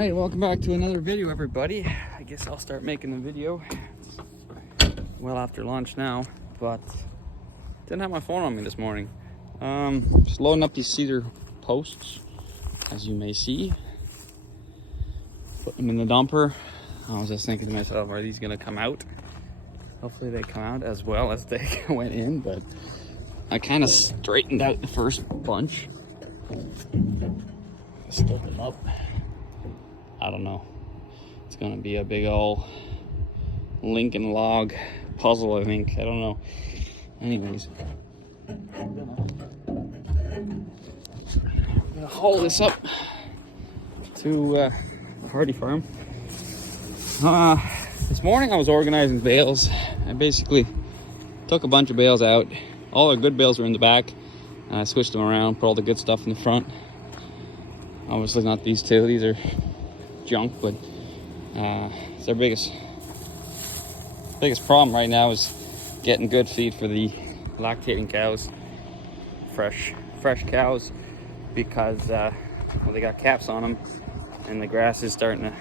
Alright, welcome back to another video, everybody. I guess I'll start making a video well after lunch now, but didn't have my phone on me this morning. Just loading up these cedar posts, as you may see. Put them in the dumper. I was just thinking to myself, are these gonna come out? Hopefully they come out as well as they went in, but I kind of straightened out the first bunch. Stood them up. I don't know. It's gonna be a big old Lincoln log puzzle, I think. I don't know. Anyways, I'm gonna haul this up to the Hardy farm. This morning I was organizing bales. I basically took a bunch of bales out. All the good bales were in the back, and I switched them around, put all the good stuff in the front. Obviously not these two. These are junk, but it's our biggest problem right now is getting good feed for the lactating cows, fresh cows, because well, they got caps on them and the grass is starting to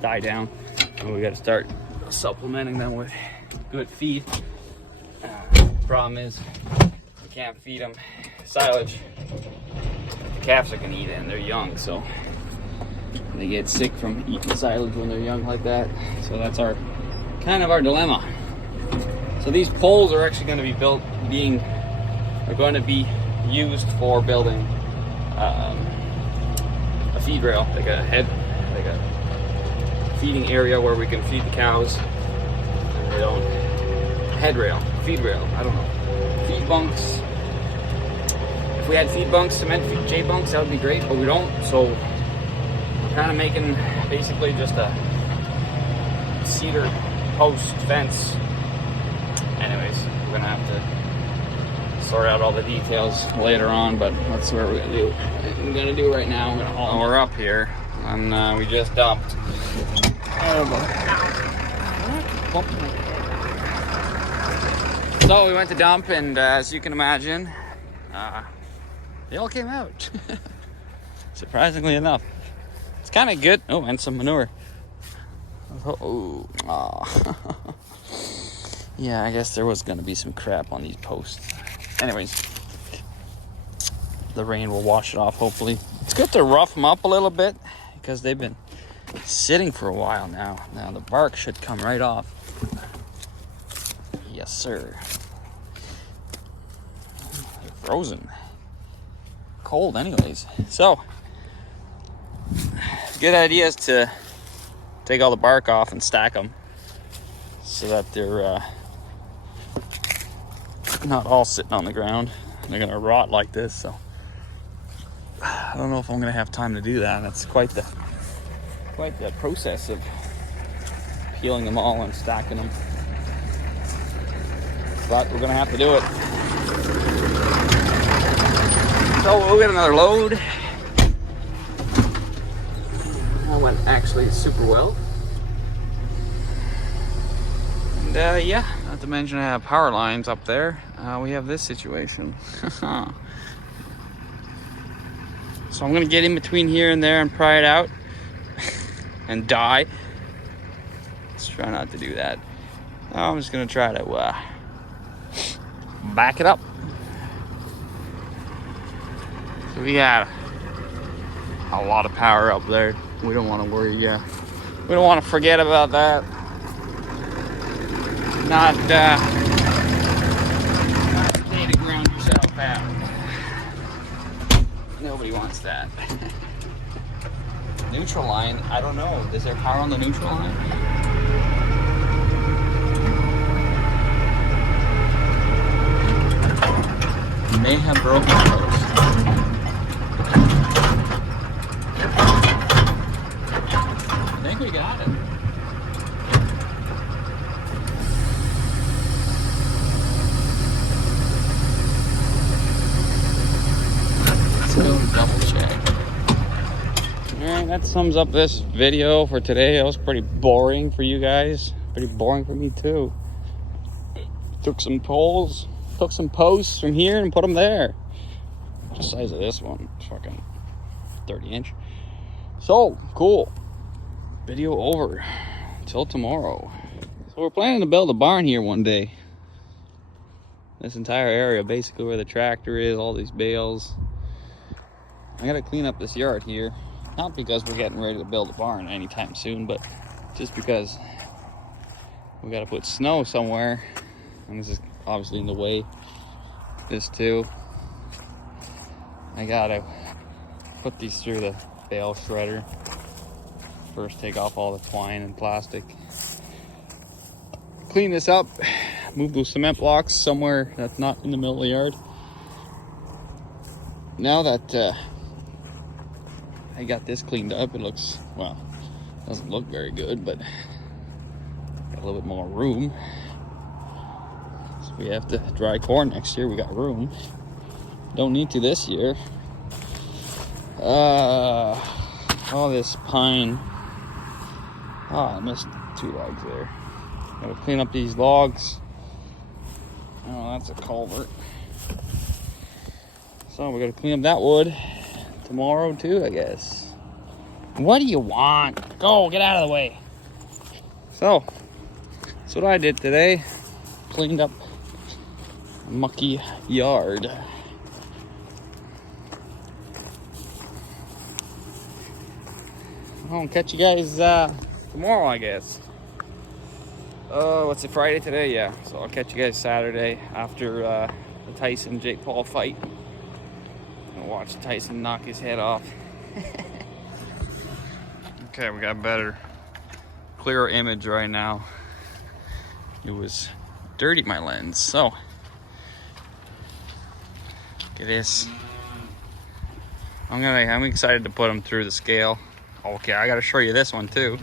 die down, and we got to start supplementing them with good feed. Problem is we can't feed them silage. The calves are gonna eat it and they're young, so they get sick from eating silage when they're young like that. So that's our dilemma. So these poles are actually going to be used for building a feed rail, like a feeding area where we can feed the cows. And they don't feed rail. I don't know. Feed bunks. If we had feed bunks, cement J bunks, that would be great, but we don't. So kind of making basically just a cedar post fence. Anyways, we're gonna have to sort out all the details later on, but that's what we're gonna do right now. We're up here and we just dumped. So we went to dump, and as you can imagine, they all came out. Surprisingly enough. It's kind of good. Oh, and some manure. Oh. Yeah, I guess there was going to be some crap on these posts. Anyways, the rain will wash it off, hopefully. It's good to rough them up a little bit because they've been sitting for a while now. Now the bark should come right off. Yes, sir. They're frozen. Cold anyways. So good idea is to take all the bark off and stack them so that they're not all sitting on the ground. They're gonna rot like this, so I don't know if I'm gonna have time to do that. That's quite the process of peeling them all and stacking them, but we're gonna have to do it. So we'll get another load. That went actually super well. And yeah, not to mention I have power lines up there. We have this situation. So I'm gonna get in between here and there and pry it out and die. Let's try not to do that. I'm just gonna try to back it up. So we got a lot of power up there. We don't want to worry. We don't want to forget about that. Not pay to ground yourself out. Nobody wants that. Neutral line. I don't know. Is there power on the neutral line? May have broken those. I think we got it. Let's go double check. Alright, that sums up this video for today. It was pretty boring for you guys. Pretty boring for me too. Took some poles, took some posts from here and put them there. The size of this one, fucking 30 inch. So, cool. Video over. Till tomorrow. So we're planning to build a barn here one day. This entire area, basically where the tractor is, all these bales. I gotta clean up this yard here. Not because we're getting ready to build a barn anytime soon, but just because we gotta put snow somewhere. And this is obviously in the way. This too. I gotta put these through the bale shredder. First take off all the twine and plastic. Clean this up. Move those cement blocks somewhere that's not in the middle of the yard. Now that I got this cleaned up, it looks, well, doesn't look very good, but got a little bit more room. So we have to dry corn next year. We got room. Don't need to this year. All this pine. Oh, I missed 2 logs there. Gotta clean up these logs. Oh, that's a culvert. So we gotta clean up that wood tomorrow too, I guess. What do you want? Go, get out of the way. So, that's what I did today. Cleaned up a mucky yard. I'll catch you guys tomorrow, I guess. What's it, Friday today? Yeah, so I'll catch you guys Saturday after the Tyson Jake Paul fight. I'm gonna watch Tyson knock his head off. Okay, we got a better, clearer image right now. It was dirty, my lens. So, look at this. I'm excited to put him through the scale. Okay, I gotta show you this one too.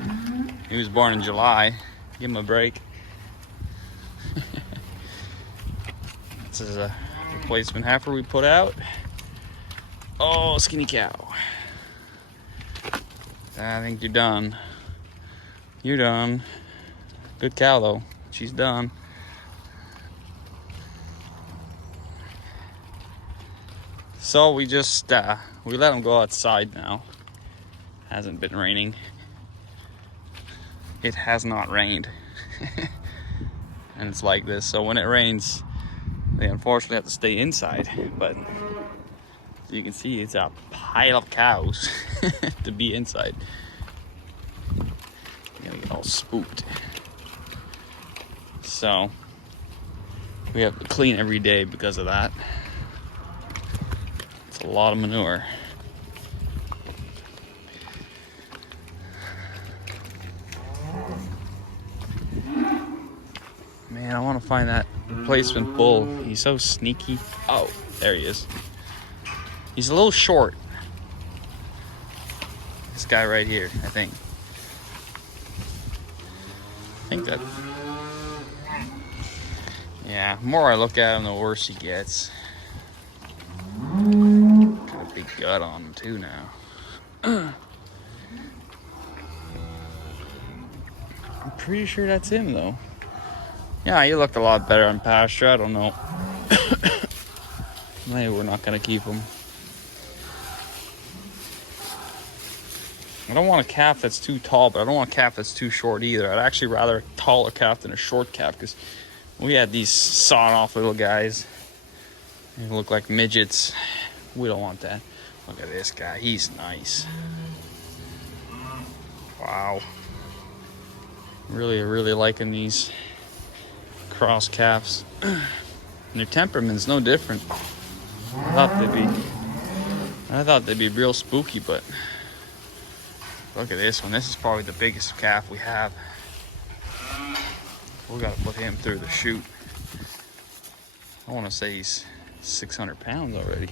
He was born in July. Give him a break. This is a replacement heifer we put out. Oh, skinny cow. I think you're done. You're done. Good cow though. She's done. So we just we let him go outside now. Hasn't been raining. It has not rained. And it's like this. So when it rains, they unfortunately have to stay inside. But as you can see, it's a pile of cows to be inside. You're gonna get all spooked. So we have to clean every day because of that. It's a lot of manure. Man, I want to find that replacement bull. He's so sneaky. Oh, there he is. He's a little short. This guy right here, I think. I think that. Yeah, the more I look at him, the worse he gets. Got a big gut on him too now. I'm pretty sure that's him though. Yeah, he looked a lot better on pasture. I don't know. Maybe we're not gonna keep him. I don't want a calf that's too tall, but I don't want a calf that's too short either. I'd actually rather a taller calf than a short calf, because we had these sawed off little guys. They look like midgets. We don't want that. Look at this guy. He's nice. Wow. Really liking these cross calves. And their temperament's no different. I thought they'd be real spooky, but look at this one. This is probably the biggest calf we have. We gotta put him through the chute. I want to say he's 600 pounds already.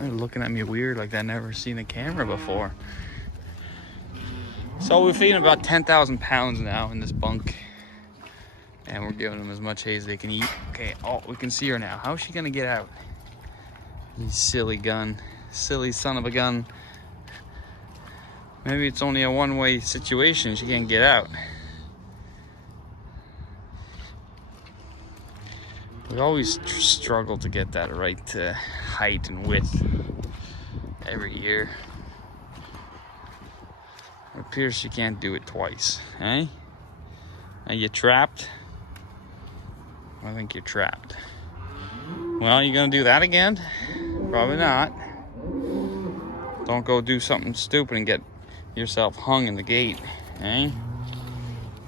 They're looking at me weird, like I've never seen a camera before. So we're feeding about 10,000 pounds now in this bunk. And we're giving them as much hay as they can eat. Okay, oh, we can see her now. How is she gonna get out? You silly gun. Silly son of a gun. Maybe it's only a one-way situation. She can't get out. We always struggle to get that right height and width every year. It appears you can't do it twice, eh? Are you trapped? I think you're trapped. Well, you gonna do that again? Probably not. Don't go do something stupid and get yourself hung in the gate, eh?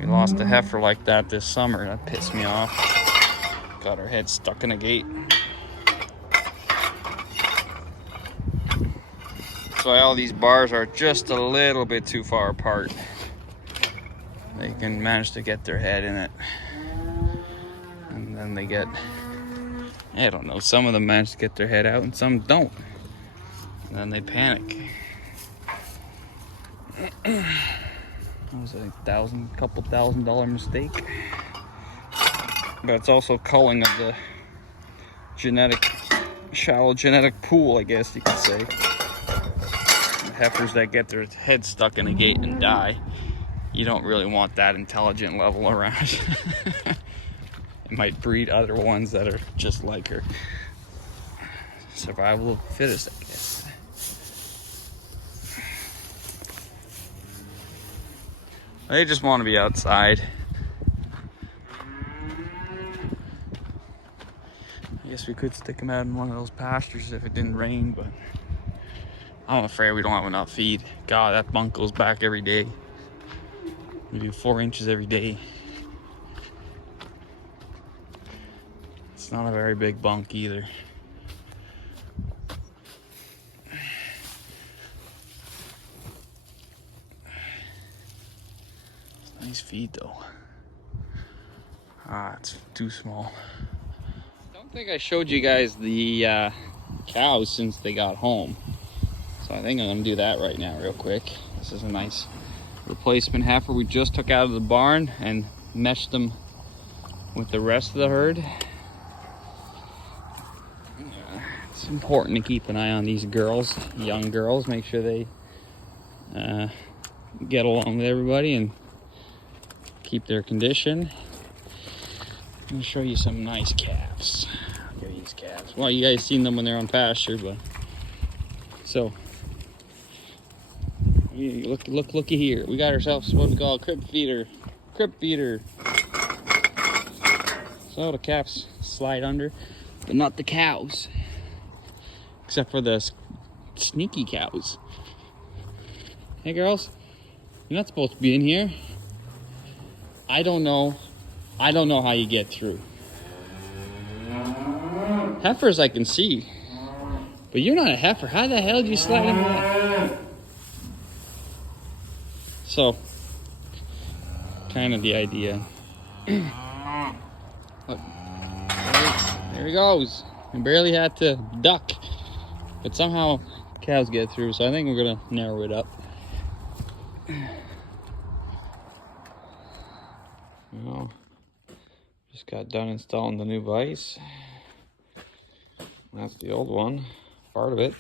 We lost a heifer like that this summer. That pissed me off. Got her head stuck in a gate. That's why all these bars are just a little bit too far apart. They can manage to get their head in it. And then they get, I don't know, some of them manage to get their head out and some don't. And then they panic. That was a couple $1,000 mistake. But it's also culling of the shallow genetic pool, I guess you could say. The heifers that get their head stuck in a gate and die, you don't really want that intelligent level around. It might breed other ones that are just like her. Survival of the fittest, I guess. They just want to be outside. I guess we could stick them out in one of those pastures if it didn't rain, but I'm afraid we don't have enough feed. God, that bunk goes back every day. We do 4 inches every day. It's not a very big bunk either. Nice feed though. It's too small. I don't think I showed you guys the cows since they got home. So I think I'm gonna do that right now real quick. This is a nice replacement heifer we just took out of the barn and meshed them with the rest of the herd. It's important to keep an eye on these girls, young girls, make sure they get along with everybody and keep their condition. I'm gonna show you some nice calves. Look at these calves. Well, you guys seen them when they're on pasture, but so looky here. We got ourselves what we call a crib feeder. So the calves slide under, but not the cows, except for the sneaky cows. Hey girls, you're not supposed to be in here. I don't know how you get through. Heifers I can see, but you're not a heifer. How the hell did you slide in there? So, kind of the idea. Look, there he goes. I barely had to duck, but somehow cows get through. So I think we're gonna narrow it up. Well, just got done installing the new vise. That's the old one, part of it.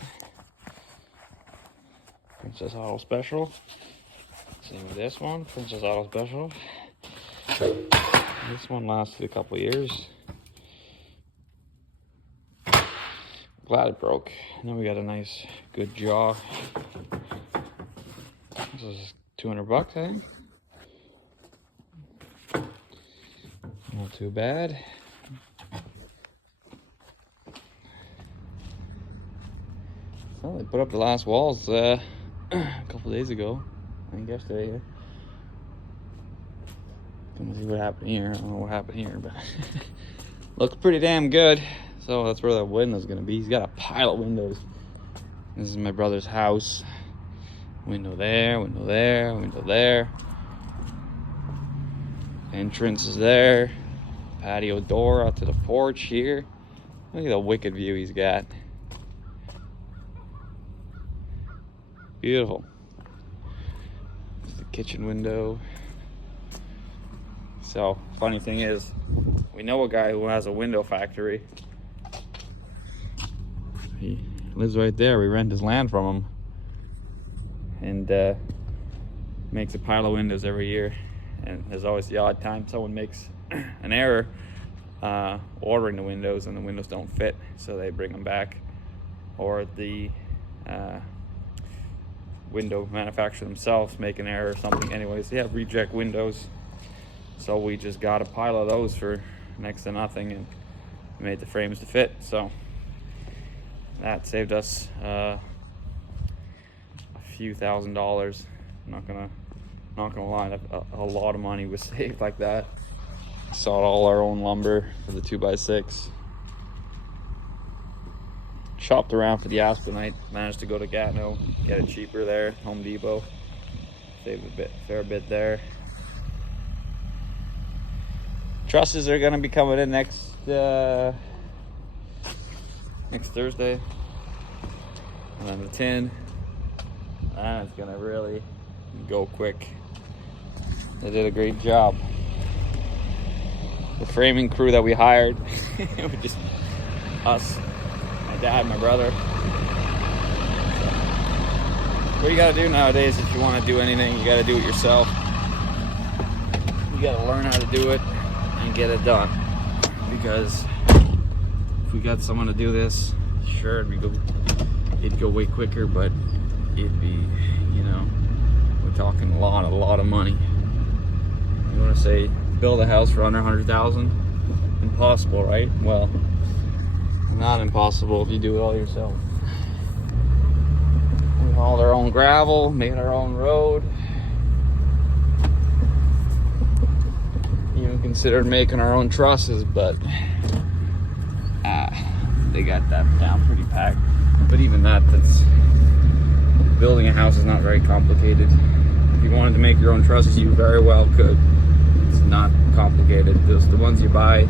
Princess Auto Special. Same with this one, Princess Auto Special. This one lasted a couple years. Glad it broke. And then we got a nice, good jaw. This is $200, I think. Not too bad. Well, they put up the last walls a couple days ago. I think yesterday. Gonna see what happened here. I don't know what happened here, but looks pretty damn good. So that's where the window's gonna be. He's got a pile of windows. This is my brother's house. Window there, window there, window there. Entrance is there. Patio door out to the porch here. Look at the wicked view he's got. Beautiful. There's the kitchen window. So, funny thing is, we know a guy who has a window factory. He lives right there. We rent his land from him. And makes a pile of windows every year. And there's always the odd time someone makes an error ordering the windows and the windows don't fit, so they bring them back, or the window manufacturer themselves make an error or something. Anyways, they have reject windows, so we just got a pile of those for next to nothing and made the frames to fit. So that saved us a few $1,000s. Not gonna lie, a lot of money was saved like that. Sawed all our own lumber for the 2x6. Shopped around for the aspenite. Managed to go to Gatineau, get it cheaper there. Home Depot. Saved a fair bit there. Trusses are gonna be coming in next Thursday, and then the tin, and it's gonna really go quick. They did a great job. The framing crew that we hired, it was just us, my dad, my brother. What you gotta do nowadays if you want to do anything, you gotta do it yourself. You gotta learn how to do it and get it done, because if we got someone to do this, sure, it'd go way quicker, but it'd be, you know, we're talking a lot of money. You want to say build a house for under 100,000? Impossible, right? Well, not impossible if you do it all yourself. We hauled our own gravel, made our own road. Even considered making our own trusses, but they got that down pretty packed. But even that's building a house is not very complicated. If you wanted to make your own trusses, you very well could. It's not complicated. The ones you buy,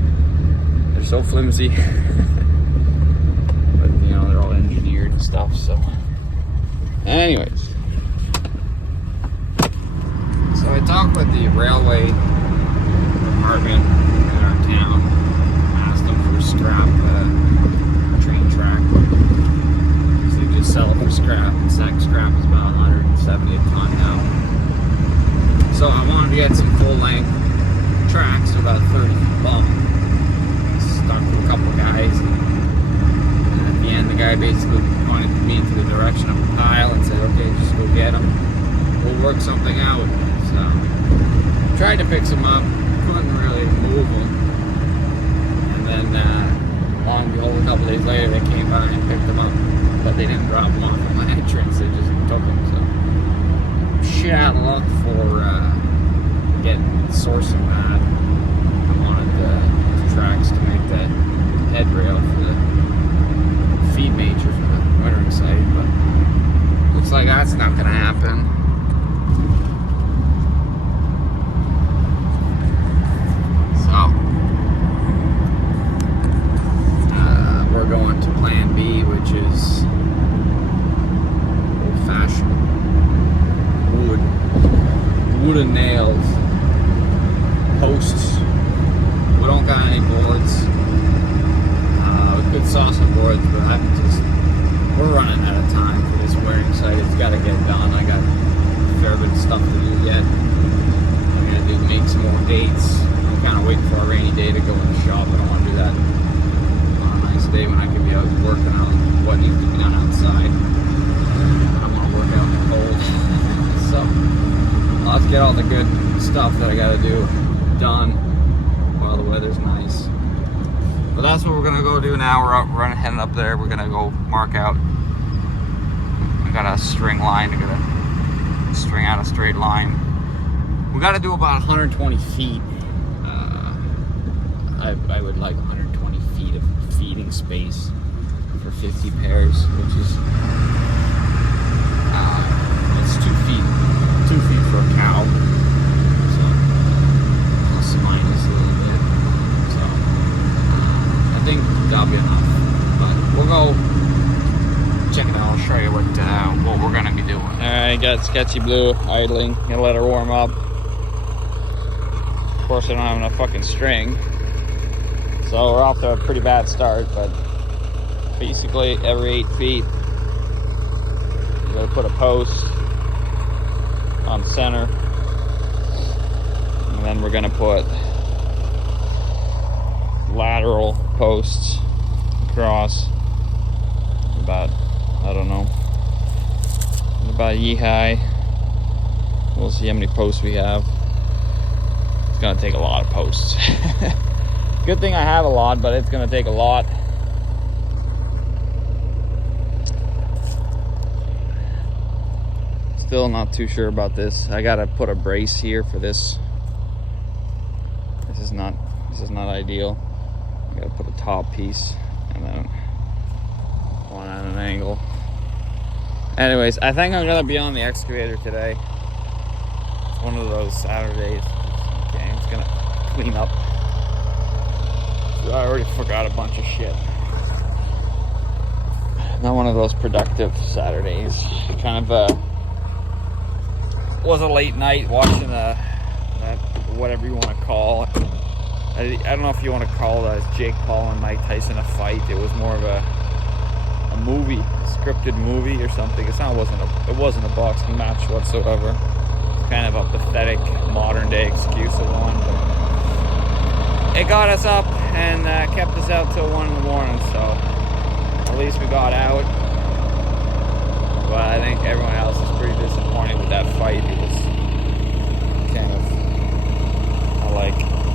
they're so flimsy. But you know, they're all engineered and stuff. So anyways, so I talked with the railway department in our town, asked them for scrap train track, because they just sell it for scrap, and sack scrap is about 170 a ton now. So I wanted to get some full length tracks, so about 30 feet long. Stuck with a couple guys, and at the end the guy basically pointed me into the direction of the pile and said, okay, just go get them, we'll work something out. So tried to pick some up, couldn't really move them, and then lo and behold, a couple days later they came by and picked them up, but they didn't drop them off at my entrance, they just took them. So shit out of luck for sourcing that. I wanted the tracks to make that head rail for the feed major for the wintering site, but looks like that's not gonna happen. We're going to plan B, which is old-fashioned wooden nails, posts. We don't got any boards. We could saw some boards, but we're running out of time for this wearing site. It's got to get done. I got a fair bit of stuff to do yet. I'm gonna make some more dates. I'm kind of waiting for a rainy day to go in the shop. I don't want to do that day when I could be out working on what needs to be done outside. I don't want to work out in the cold. So I'll have to get all the good stuff that I gotta do done while the weather's nice. But that's what we're gonna go do now. We're heading up there. We're gonna go mark out. I got a string line. I gotta string out a straight line. We gotta do about 120 feet. I would like 120 feet of feeding space for 50 pairs, which is it's 2 feet for a cow, so plus minus a little bit. So I think that'll be enough, but we'll go check it out. I'll show you what we're gonna be doing. All right, got Sketchy Blue idling. Gonna let her warm up. Of course, I don't have enough fucking string. So we're off to a pretty bad start, but basically every 8 feet, you gotta put a post on center, and then we're gonna put lateral posts across about, I don't know, about knee high. We'll see how many posts we have. It's gonna take a lot of posts. Good thing I have a lot, but it's gonna take a lot. Still not too sure about this. I gotta put a brace here for this. This is not ideal. I gotta put a top piece and then one at an angle. Anyways, I think I'm gonna be on the excavator today. It's one of those Saturdays. Okay, I'm just gonna clean up. I already forgot a bunch of shit. Not one of those productive Saturdays. Kind of was a late night watching that whatever you want to call it. I don't know if you want to call it Jake Paul and Mike Tyson a fight. It was more of a movie, a scripted movie or something. It wasn't a boxing match whatsoever. It's kind of a pathetic modern day excuse of one. But it got us up and kept us out till 1 in the morning. So at least we got out. But I think everyone else is pretty disappointed with that fight. It was kind of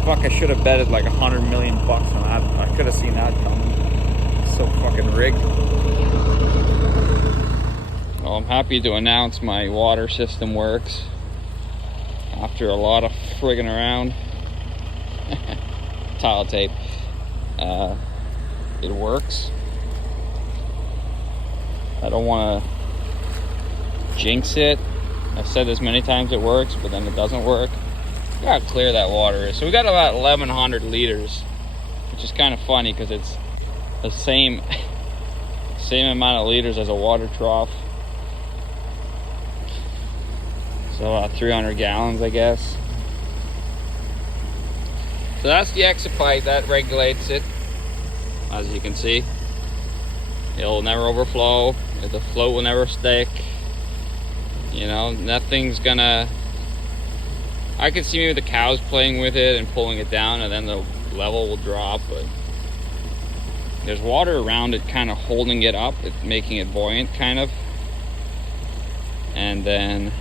fuck, I should have betted like $100 million on that. I could have seen that coming. It's so fucking rigged. Well, I'm happy to announce my water system works after a lot of frigging around. Tile tape. It works. I don't want to jinx it. I've said this many times it works, but then it doesn't work. Look how clear that water is. So we got about 1,100 liters, which is kind of funny because it's the same amount of liters as a water trough. So about 300 gallons, I guess. So that's the exit pipe that regulates it. As you can see, it'll never overflow. The float will never stick. You know, nothing's gonna. I could see maybe the cows playing with it and pulling it down, and then the level will drop. But there's water around it, kind of holding it up, making it buoyant, kind of. And then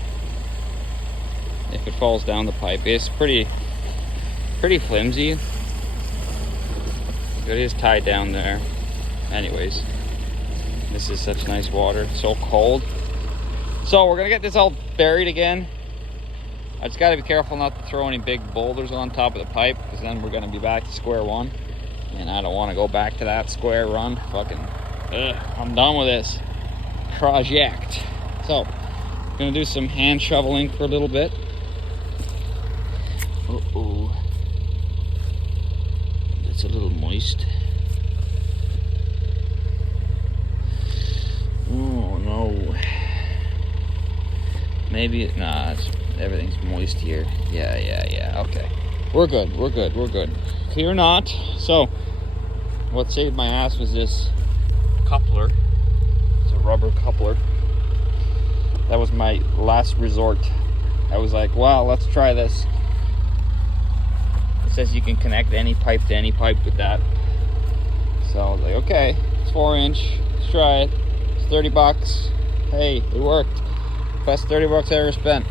if it falls down the pipe, it's pretty flimsy. It is tied down there. Anyways, this is such nice water. It's so cold. So we're gonna get this all buried again. I just gotta be careful not to throw any big boulders on top of the pipe, because then we're gonna be back to square one. And I don't wanna go back to that square run. I'm done with this project. So, gonna do some hand shoveling for a little bit. Uh-oh. It's a little moist. Oh no. Maybe, nah, everything's moist here. Yeah, okay. We're good. Clear knot. So, what saved my ass was this coupler. It's a rubber coupler. That was my last resort. I was like, wow, let's try this. It says you can connect any pipe to any pipe with that. So I was like, okay, it's 4-inch. Let's try it. It's $30. Hey, it worked. Best $30 I ever spent.